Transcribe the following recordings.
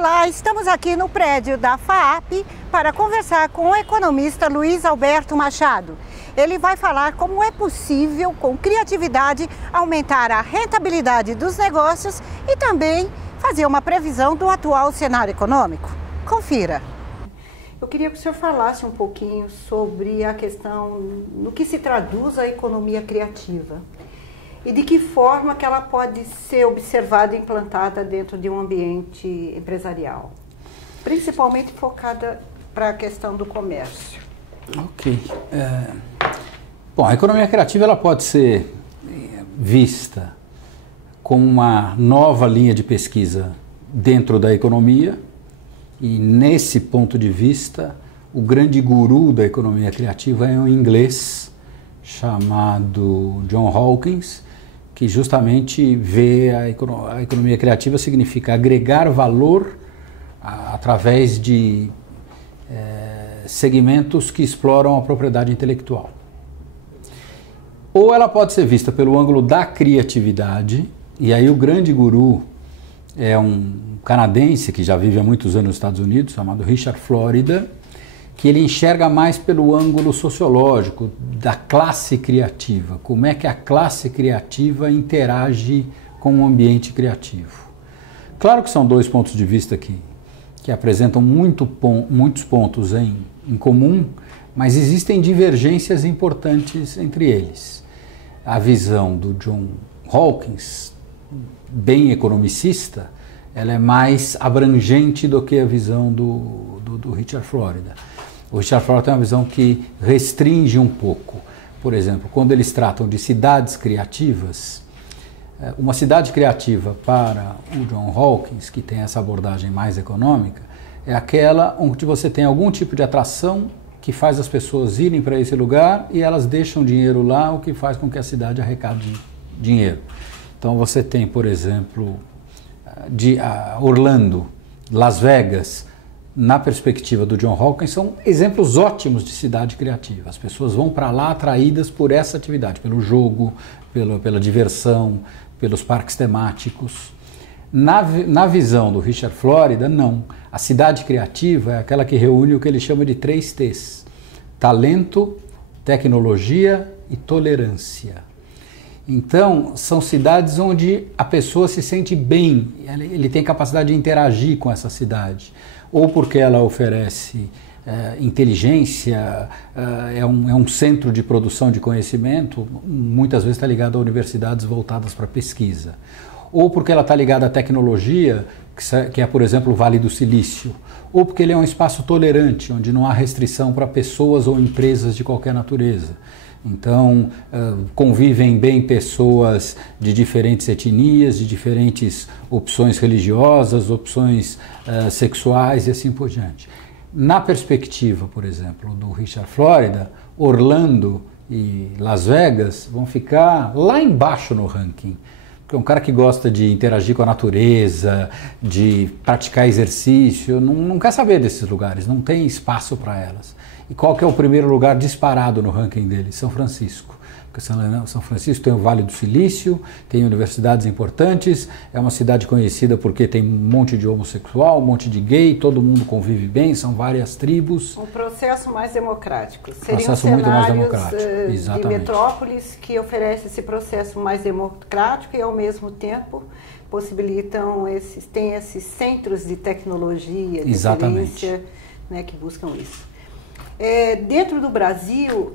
Olá, estamos aqui no prédio da FAAP para conversar com o economista Luiz Alberto Machado. Ele vai falar como é possível, com criatividade, aumentar a rentabilidade dos negócios e também fazer uma previsão do atual cenário econômico. Confira. Eu queria que o senhor falasse um pouquinho sobre a questão no que se traduz a economia criativa e de que forma que ela pode ser observada e implantada dentro de um ambiente empresarial, principalmente focada para a questão do comércio. Ok. Bom, a economia criativa ela pode ser vista como uma nova linha de pesquisa dentro da economia e, nesse ponto de vista, o grande guru da economia criativa é um inglês chamado John Hawkins, que justamente vê a economia criativa significa agregar valor através de segmentos que exploram a propriedade intelectual. Ou ela pode ser vista pelo ângulo da criatividade, e aí o grande guru é um canadense que já vive há muitos anos nos Estados Unidos, chamado Richard Florida, que ele enxerga mais pelo ângulo sociológico da classe criativa, como é que a classe criativa interage com o ambiente criativo. Claro que são dois pontos de vista que apresentam muitos pontos em comum, mas existem divergências importantes entre eles. A visão do John Hawkins, bem economicista, ela é mais abrangente do que a visão do Richard Florida. O Richard Florida tem uma visão que restringe um pouco. Por exemplo, quando eles tratam de cidades criativas, uma cidade criativa para o John Hawkins, que tem essa abordagem mais econômica, é aquela onde você tem algum tipo de atração que faz as pessoas irem para esse lugar e elas deixam dinheiro lá, o que faz com que a cidade arrecade dinheiro. Então você tem, por exemplo, Orlando, Las Vegas, na perspectiva do John Hawkins, são exemplos ótimos de cidade criativa. As pessoas vão para lá atraídas por essa atividade, pelo jogo, pela diversão, pelos parques temáticos. Na visão do Richard Florida, não. A cidade criativa é aquela que reúne o que ele chama de 3 T's: talento, tecnologia e tolerância. Então, são cidades onde a pessoa se sente bem, ele tem capacidade de interagir com essa cidade, ou porque ela oferece inteligência, é um centro de produção de conhecimento, muitas vezes está ligado a universidades voltadas para pesquisa, ou porque ela está ligada à tecnologia, que é, por exemplo, o Vale do Silício, ou porque ele é um espaço tolerante, onde não há restrição para pessoas ou empresas de qualquer natureza. Então, convivem bem pessoas de diferentes etnias, de diferentes opções religiosas, opções sexuais e assim por diante. Na perspectiva, por exemplo, do Richard Florida, Orlando e Las Vegas vão ficar lá embaixo no ranking. Porque um cara que gosta de interagir com a natureza, de praticar exercício, não quer saber desses lugares, não tem espaço para elas. E qual que é o primeiro lugar disparado no ranking dele? São Francisco. Porque São Francisco tem o Vale do Silício, tem universidades importantes, é uma cidade conhecida porque tem um monte de homossexual, um monte de gay, todo mundo convive bem, são várias tribos. Um processo mais democrático. Seriam cenários de metrópoles que oferecem esse processo mais democrático e, ao mesmo tempo, possibilitam tem esses centros de tecnologia, de excelência, né, que buscam isso. Dentro do Brasil,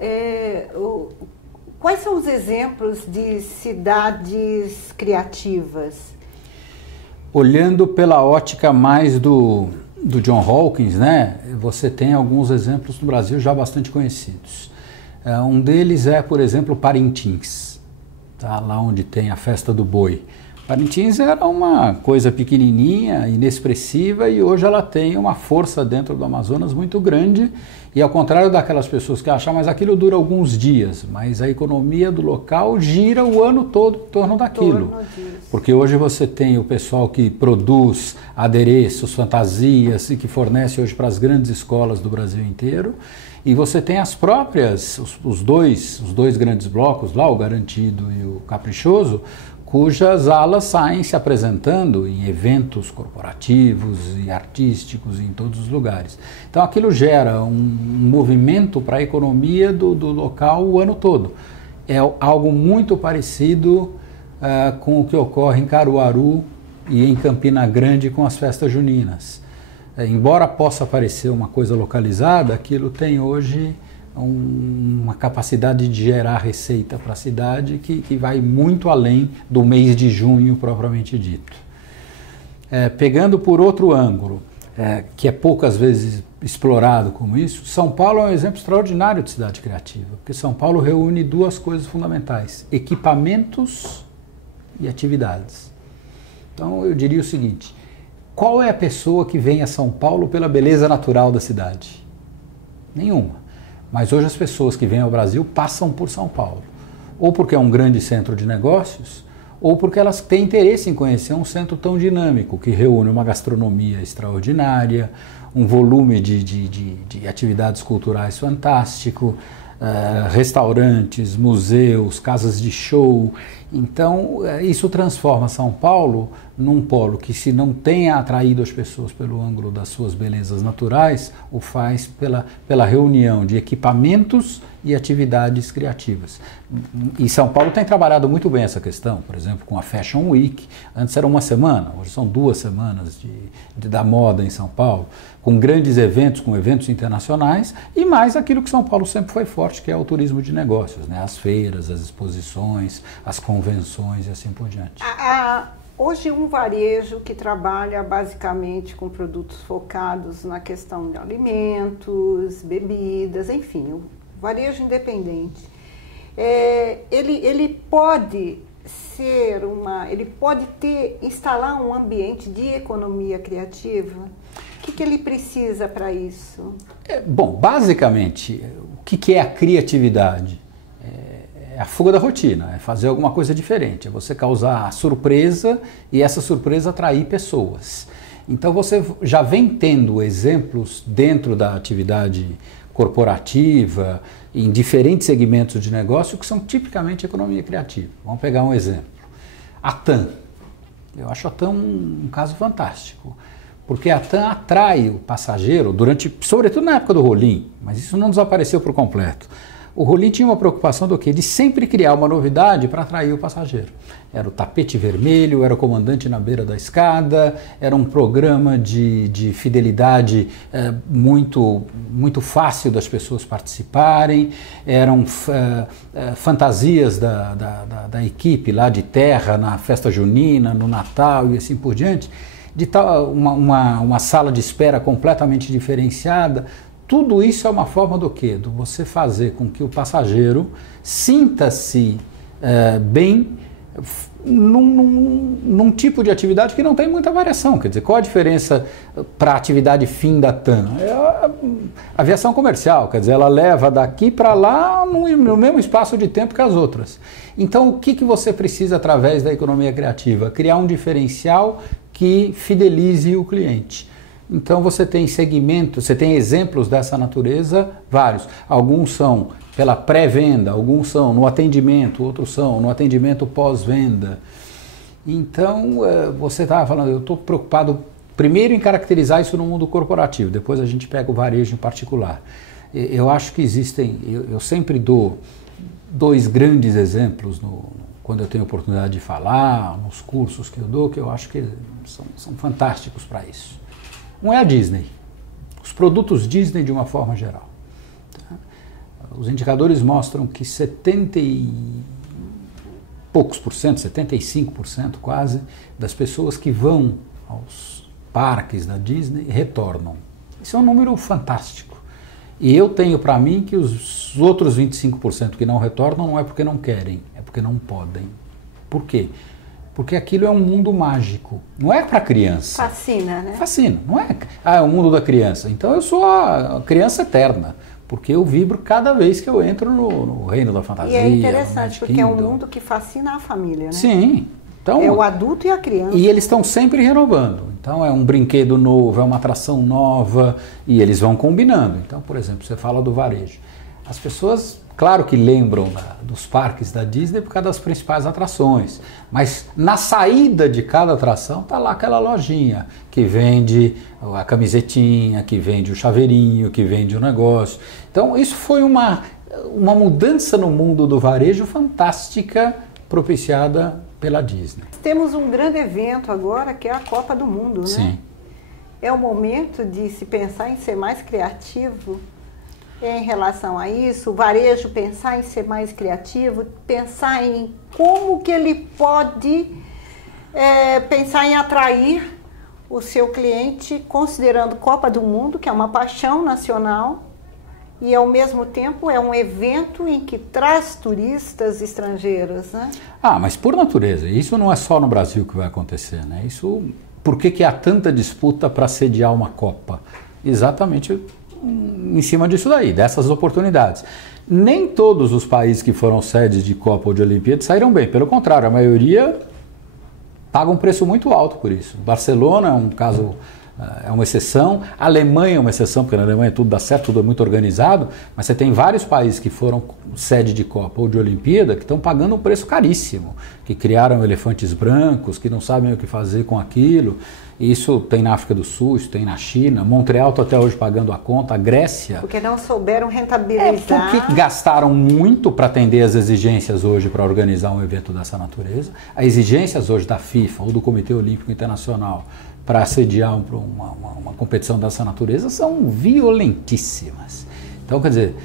quais são os exemplos de cidades criativas? Olhando pela ótica mais do John Hawkins, né, você tem alguns exemplos no Brasil já bastante conhecidos. Um deles é, por exemplo, Parintins, tá? Lá onde tem a festa do boi. Parintins era uma coisa pequenininha, inexpressiva, e hoje ela tem uma força dentro do Amazonas muito grande, e ao contrário daquelas pessoas que acham, mas aquilo dura alguns dias, mas a economia do local gira o ano todo em torno daquilo. Porque hoje você tem o pessoal que produz adereços, fantasias e que fornece hoje para as grandes escolas do Brasil inteiro, e você tem as próprias, os dois grandes blocos lá, o Garantido e o Caprichoso, cujas alas saem se apresentando em eventos corporativos e artísticos em todos os lugares. Então aquilo gera um movimento para a economia do local o ano todo. É algo muito parecido com o que ocorre em Caruaru e em Campina Grande com as festas juninas. Embora possa parecer uma coisa localizada, aquilo tem hoje uma capacidade de gerar receita para a cidade que vai muito além do mês de junho propriamente dito. Pegando por outro ângulo, que é poucas vezes explorado como isso, São Paulo é um exemplo extraordinário de cidade criativa, porque São Paulo reúne duas coisas fundamentais: equipamentos e atividades. Então eu diria o seguinte: qual é a pessoa que vem a São Paulo pela beleza natural da cidade? Nenhuma. Mas hoje as pessoas que vêm ao Brasil passam por São Paulo, ou porque é um grande centro de negócios, ou porque elas têm interesse em conhecer um centro tão dinâmico, que reúne uma gastronomia extraordinária, um volume de atividades culturais fantástico, restaurantes, museus, casas de show. Então, isso transforma São Paulo num polo que, se não tenha atraído as pessoas pelo ângulo das suas belezas naturais, o faz pela reunião de equipamentos e atividades criativas. E São Paulo tem trabalhado muito bem essa questão, por exemplo, com a Fashion Week. Antes era uma semana, hoje são 2 semanas da moda em São Paulo, com grandes eventos, com eventos internacionais, e mais aquilo que São Paulo sempre foi forte, que é o turismo de negócios, né? As feiras, as exposições, as convenções e assim por diante. Hoje um varejo que trabalha basicamente com produtos focados na questão de alimentos, bebidas, enfim, o varejo independente, ele pode instalar um ambiente de economia criativa? O que ele precisa para isso? Bom, basicamente, o que é a criatividade? É a fuga da rotina, é fazer alguma coisa diferente, é você causar surpresa e essa surpresa atrair pessoas. Então você já vem tendo exemplos dentro da atividade corporativa, em diferentes segmentos de negócio, que são tipicamente economia criativa. Vamos pegar um exemplo. A TAM. Eu acho a TAM um caso fantástico, porque a TAM atrai o passageiro sobretudo na época do Rolim, mas isso não desapareceu por completo. O Rolim tinha uma preocupação do quê? De sempre criar uma novidade para atrair o passageiro. Era o tapete vermelho, era o comandante na beira da escada, era um programa de fidelidade muito fácil das pessoas participarem, eram fantasias da equipe lá de terra, na festa junina, no Natal e assim por diante, uma sala de espera completamente diferenciada. Tudo isso é uma forma do quê? De você fazer com que o passageiro sinta-se bem num tipo de atividade que não tem muita variação. Quer dizer, qual a diferença para a atividade fim da TAM? É a aviação comercial, quer dizer, ela leva daqui para lá no mesmo espaço de tempo que as outras. Então, o que você precisa através da economia criativa? Criar um diferencial que fidelize o cliente. Então você tem segmentos, você tem exemplos dessa natureza, vários. Alguns são pela pré-venda, alguns são no atendimento, outros são no atendimento pós-venda. Então você estava falando, eu estou preocupado primeiro em caracterizar isso no mundo corporativo, depois a gente pega o varejo em particular. Eu acho que existem, eu sempre dou 2 grandes exemplos quando eu tenho oportunidade de falar, nos cursos que eu dou, que eu acho que são fantásticos para isso. Um é a Disney, os produtos Disney de uma forma geral. Os indicadores mostram que 70 e poucos por cento, 75% quase, das pessoas que vão aos parques da Disney retornam. Isso é um número fantástico. E eu tenho para mim que os outros 25% que não retornam não é porque não querem, é porque não podem. Por quê? Porque aquilo é um mundo mágico, não é para criança. Fascina, né? Fascina, não é? É o mundo da criança. Então eu sou a criança eterna, porque eu vibro cada vez que eu entro no reino da fantasia. E é interessante, porque é um mundo que fascina a família, né? Sim. Então, é o adulto e a criança. E eles estão sempre renovando. Então é um brinquedo novo, é uma atração nova, e eles vão combinando. Então, por exemplo, você fala do varejo. As pessoas, claro que lembram dos parques da Disney por causa das principais atrações, mas na saída de cada atração está lá aquela lojinha que vende a camisetinha, que vende o chaveirinho, que vende o negócio. Então isso foi uma mudança no mundo do varejo fantástica, propiciada pela Disney. Temos um grande evento agora, que é a Copa do Mundo, né? Sim. É o momento de se pensar em ser mais criativo em relação a isso, o varejo pensar em ser mais criativo, pensar em como que ele pode pensar em atrair o seu cliente, considerando Copa do Mundo, que é uma paixão nacional, e ao mesmo tempo é um evento em que traz turistas estrangeiros, né? Mas por natureza, isso não é só no Brasil que vai acontecer, né? Isso, por que há tanta disputa para sediar uma Copa? Exatamente em cima disso daí, dessas oportunidades. Nem todos os países que foram sedes de Copa ou de Olimpíada saíram bem, pelo contrário, a maioria paga um preço muito alto por isso. Barcelona é um caso, é uma exceção, a Alemanha é uma exceção, porque na Alemanha tudo dá certo, tudo é muito organizado, mas você tem vários países que foram sede de Copa ou de Olimpíada que estão pagando um preço caríssimo, que criaram elefantes brancos, que não sabem o que fazer com aquilo. Isso tem na África do Sul, isso tem na China, Montreal está até hoje pagando a conta, a Grécia. Porque não souberam rentabilizar. Porque gastaram muito para atender as exigências hoje para organizar um evento dessa natureza. As exigências hoje da FIFA ou do Comitê Olímpico Internacional para sediar uma competição dessa natureza são violentíssimas. Então, quer dizer,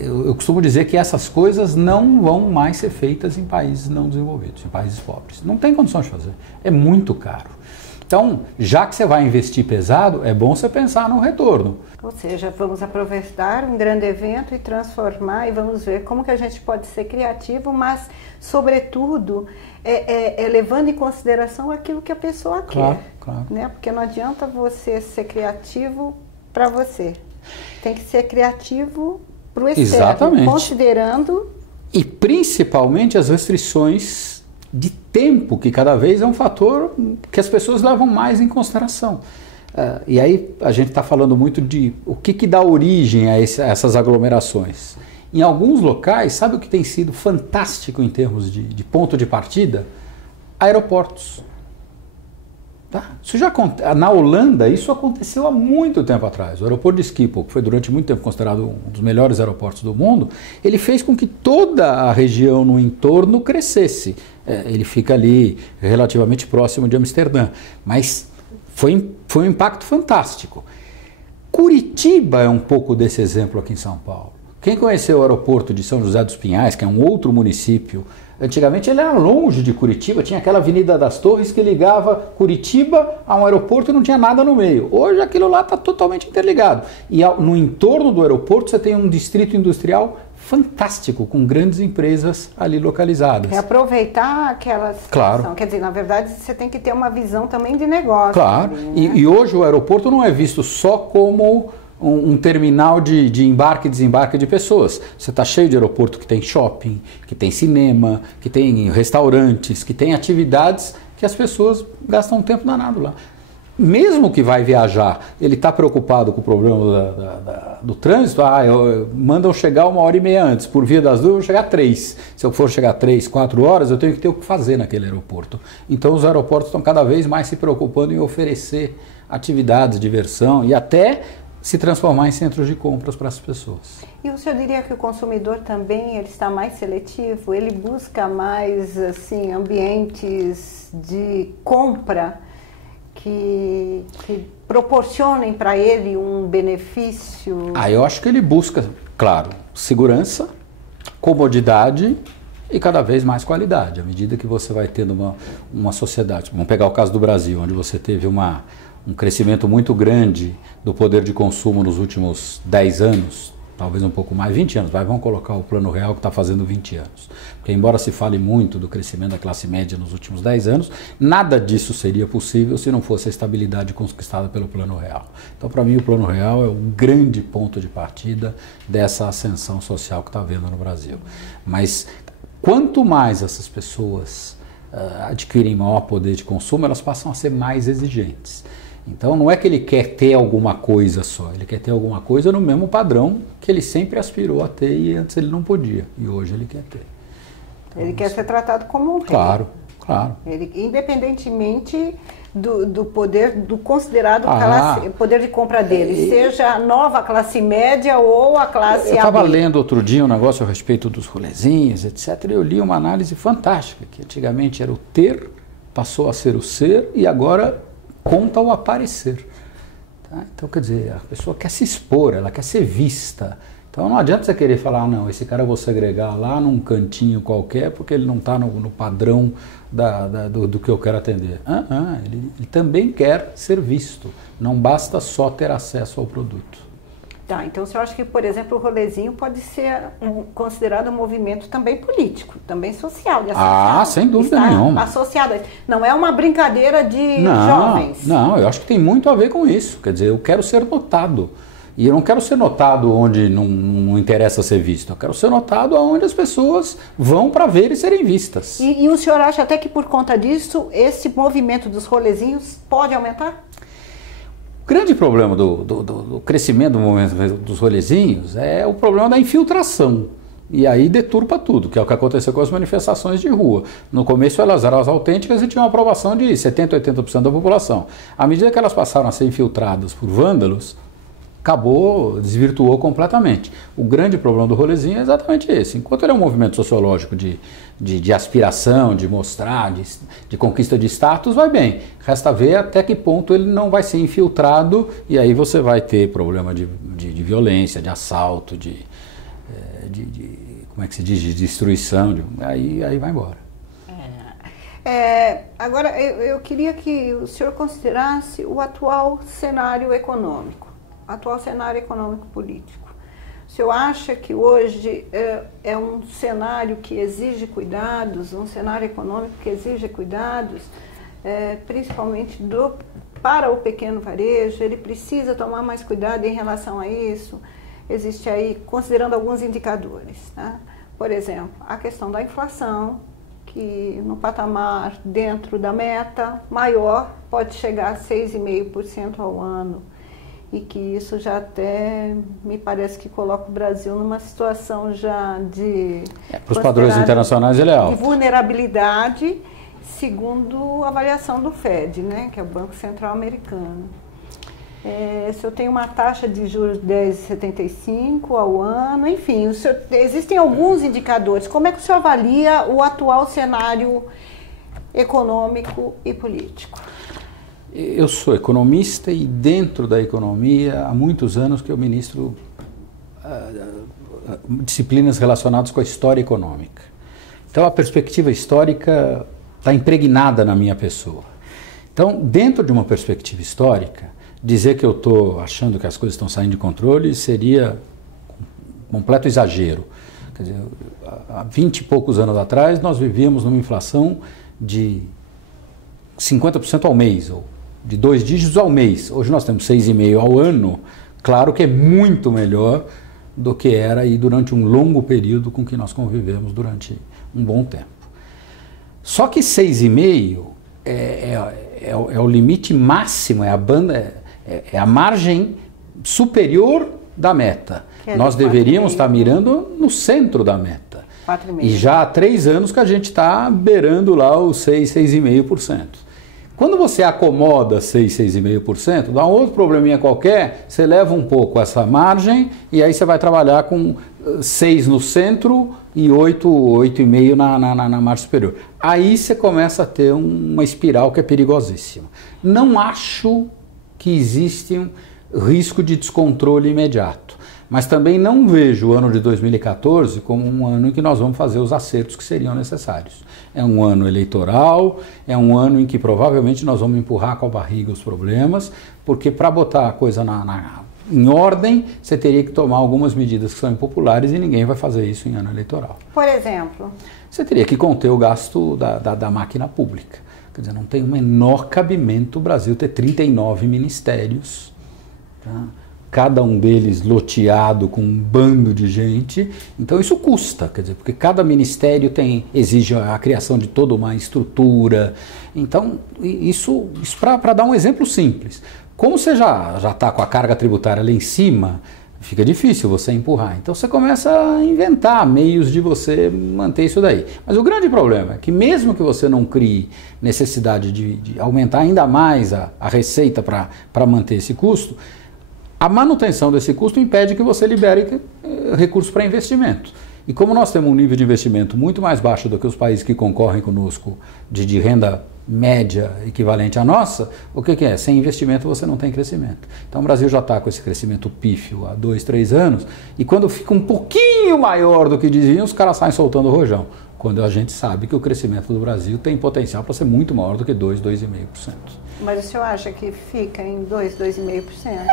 eu costumo dizer que essas coisas não vão mais ser feitas em países não desenvolvidos, em países pobres. Não tem condições de fazer, é muito caro. Então, já que você vai investir pesado, é bom você pensar no retorno. Ou seja, vamos aproveitar um grande evento e transformar, e vamos ver como que a gente pode ser criativo, mas, sobretudo, levando em consideração aquilo que a pessoa quer. Claro. Né? Porque não adianta você ser criativo para você. Tem que ser criativo para o externo. Exatamente. Considerando... E principalmente as restrições de tempo, que cada vez é um fator que as pessoas levam mais em consideração. E aí a gente está falando muito de o que dá origem a essas aglomerações. Em alguns locais, sabe o que tem sido fantástico em termos de ponto de partida? Aeroportos. Tá? Isso na Holanda, isso aconteceu há muito tempo atrás. O aeroporto de Schiphol, que foi durante muito tempo considerado um dos melhores aeroportos do mundo, ele fez com que toda a região no entorno crescesse. Ele fica ali relativamente próximo de Amsterdã, mas foi um impacto fantástico. Curitiba é um pouco desse exemplo aqui em São Paulo. Quem conheceu o aeroporto de São José dos Pinhais, que é um outro município, antigamente ele era longe de Curitiba, tinha aquela Avenida das Torres que ligava Curitiba a um aeroporto e não tinha nada no meio. Hoje aquilo lá está totalmente interligado. E no entorno do aeroporto você tem um distrito industrial fantástico, com grandes empresas ali localizadas. Aproveitar aquela situação. Claro. Quer dizer, na verdade, você tem que ter uma visão também de negócio. Claro. Ali, né? E hoje o aeroporto não é visto só como um terminal de embarque e desembarque de pessoas. Você está cheio de aeroporto que tem shopping, que tem cinema, que tem restaurantes, que tem atividades que as pessoas gastam um tempo danado lá. Mesmo que vai viajar, ele está preocupado com o problema do trânsito, mandam chegar 1h30 antes, por via das dúvidas eu vou chegar 3. Se eu for chegar 3, 4 horas, eu tenho que ter o que fazer naquele aeroporto. Então os aeroportos estão cada vez mais se preocupando em oferecer atividades, diversão e até se transformar em centros de compras para as pessoas. E o senhor diria que o consumidor também ele está mais seletivo? Ele busca mais assim, ambientes de compra que proporcionem para ele um benefício? Eu acho que ele busca, claro, segurança, comodidade e cada vez mais qualidade. À medida que você vai tendo uma sociedade, vamos pegar o caso do Brasil, onde você teve um crescimento muito grande do poder de consumo nos últimos 10 anos, talvez um pouco mais, 20 anos, vamos colocar o Plano Real que está fazendo 20 anos. Porque embora se fale muito do crescimento da classe média nos últimos 10 anos, nada disso seria possível se não fosse a estabilidade conquistada pelo Plano Real. Então, para mim, o Plano Real é um grande ponto de partida dessa ascensão social que está havendo no Brasil. Mas quanto mais essas pessoas adquirem maior poder de consumo, elas passam a ser mais exigentes. Então não é que ele quer ter alguma coisa só, ele quer ter alguma coisa no mesmo padrão que ele sempre aspirou a ter e antes ele não podia, e hoje ele quer ter. Então, ele quer ser tratado como um rei. Claro, claro. Ele, independentemente do poder, do considerado poder de compra dele, seja a nova classe média ou a classe Eu estava lendo outro dia um negócio a respeito dos rolezinhos, etc. E eu li uma análise fantástica, que antigamente era o ter, passou a ser o ser e agora conta o aparecer. Tá? Então, quer dizer, a pessoa quer se expor, ela quer ser vista. Então não adianta você querer falar, não, esse cara eu vou segregar lá num cantinho qualquer porque ele não está no padrão do que eu quero atender. Ele também quer ser visto, não basta só ter acesso ao produto. Tá, então o senhor acha que, por exemplo, o rolezinho pode ser considerado um movimento também político, também social. Sem dúvida nenhuma. Associado a isso. Não é uma brincadeira de jovens. Não, eu acho que tem muito a ver com isso. Quer dizer, eu quero ser notado. E eu não quero ser notado onde não interessa ser visto. Eu quero ser notado onde as pessoas vão para ver e serem vistas. E o senhor acha até que por conta disso, esse movimento dos rolezinhos pode aumentar? O grande problema do crescimento do movimento dos rolezinhos é o problema da infiltração. E aí deturpa tudo, que é o que aconteceu com as manifestações de rua. No começo elas eram as autênticas e tinham uma aprovação de 70%, 80% da população. À medida que elas passaram a ser infiltradas por vândalos, desvirtuou completamente. O grande problema do rolezinho é exatamente esse. Enquanto ele é um movimento sociológico de aspiração, de mostrar, de conquista de status, vai bem. Resta ver até que ponto ele não vai ser infiltrado e aí você vai ter problema de violência, de assalto, como é que se diz, de destruição, aí vai embora. Agora, eu queria que o senhor considerasse o atual cenário econômico. Atual cenário econômico-político. O senhor acha que hoje é um cenário que exige cuidados, um cenário econômico que exige cuidados, principalmente para o pequeno varejo? Ele precisa tomar mais cuidado em relação a isso? Existe aí, considerando alguns indicadores, tá? Por exemplo, a questão da inflação, que no patamar dentro da meta maior pode chegar a 6,5% ao ano. E que isso já até me parece que coloca o Brasil numa situação já de... Para os padrões internacionais ele é alto. De vulnerabilidade, segundo a avaliação do FED, né, que é o Banco Central Americano. Se eu tenho uma taxa de juros de 10,75 ao ano, enfim, existem alguns indicadores. Como é que o senhor avalia o atual cenário econômico e político? Eu sou economista e dentro da economia há muitos anos que eu ministro disciplinas relacionadas com a história econômica. Então a perspectiva histórica está impregnada na minha pessoa. Então, dentro de uma perspectiva histórica, dizer que eu estou achando que as coisas estão saindo de controle seria um completo exagero. Quer dizer, há 20 e poucos anos atrás nós vivíamos numa inflação de 50% ao mês, ou de 2 dígitos ao mês. Hoje nós temos 6,5% ao ano. Claro que é muito melhor do que era aí durante um longo período com que nós convivemos durante um bom tempo. Só que 6,5% é o limite máximo, é a margem superior da meta. Nós deveríamos estar mirando no centro da meta. 4,5%. E já há 3 anos que a gente está beirando lá os 6,5%. Quando você acomoda 6,5%, dá um outro probleminha qualquer, você leva um pouco essa margem e aí você vai trabalhar com 6 no centro e 8,5 na margem superior. Aí você começa a ter uma espiral que é perigosíssima. Não acho que existe um risco de descontrole imediato, mas também não vejo o ano de 2014 como um ano em que nós vamos fazer os acertos que seriam necessários. É um ano eleitoral, é um ano em que provavelmente nós vamos empurrar com a barriga os problemas, porque para botar a coisa em ordem, você teria que tomar algumas medidas que são impopulares e ninguém vai fazer isso em ano eleitoral. Por exemplo? Você teria que conter o gasto da máquina pública. Quer dizer, não tem o menor cabimento o Brasil ter 39 ministérios, tá? Cada um deles loteado com um bando de gente. Então isso custa, quer dizer, porque cada ministério exige a criação de toda uma estrutura. Então, isso para dar um exemplo simples. Como você já está com a carga tributária lá em cima, fica difícil você empurrar. Então você começa a inventar meios de você manter isso daí. Mas o grande problema é que mesmo que você não crie necessidade de aumentar ainda mais a receita para manter esse custo, a manutenção desse custo impede que você libere recursos para investimento. E como nós temos um nível de investimento muito mais baixo do que os países que concorrem conosco de renda média equivalente à nossa, o que é? Sem investimento você não tem crescimento. Então o Brasil já está com esse crescimento pífio há 2, 3 anos, e quando fica um pouquinho maior do que diziam, os caras saem soltando o rojão. Quando a gente sabe que o crescimento do Brasil tem potencial para ser muito maior do que 2, 2,5%. Mas o senhor acha que fica em 2, 2,5%?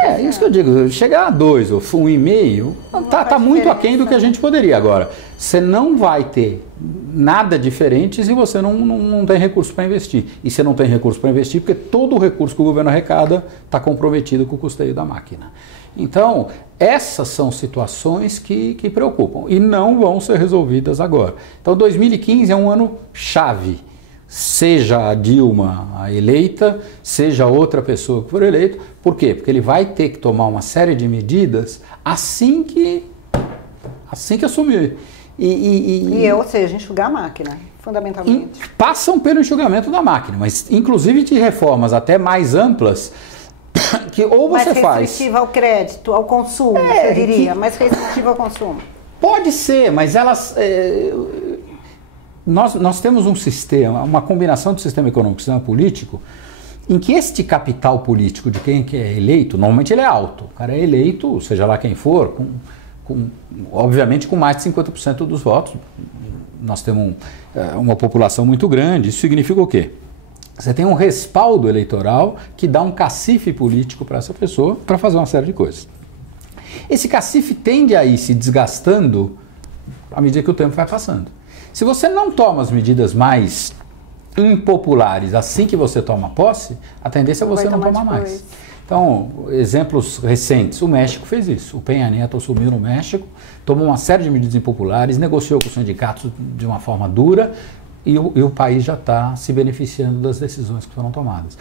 É, isso que eu digo, chegar a 2 ou 1,5%, está muito aquém do que a gente poderia. Agora, você não vai ter nada diferente se você não tem recurso para investir. E você não tem recurso para investir porque todo o recurso que o governo arrecada está comprometido com o custeio da máquina. Então, essas são situações que preocupam e não vão ser resolvidas agora. Então, 2015 é um ano chave. Seja a Dilma a eleita, seja outra pessoa que for eleita. Por quê? Porque ele vai ter que tomar uma série de medidas assim que assumir. Ou seja, enxugar a máquina, fundamentalmente. Passam pelo enxugamento da máquina, mas inclusive de reformas até mais amplas, que ou você faz... Mais restritiva ao crédito, ao consumo, eu diria, mais restritiva ao consumo. Pode ser, mas elas... Nós temos um sistema, uma combinação de sistema econômico e sistema político, em que este capital político de quem é eleito, normalmente ele é alto. O cara é eleito, seja lá quem for, obviamente com mais de 50% dos votos. Nós temos uma população muito grande. Isso significa o quê? Você tem um respaldo eleitoral que dá um cacife político para essa pessoa para fazer uma série de coisas. Esse cacife tende a ir se desgastando à medida que o tempo vai passando. Se você não toma as medidas mais impopulares assim que você toma posse, a tendência é você não tomar mais. Então, exemplos recentes, o México fez isso. O Peña Nieto assumiu no México, tomou uma série de medidas impopulares, negociou com os sindicatos de uma forma dura e o país já está se beneficiando das decisões que foram tomadas.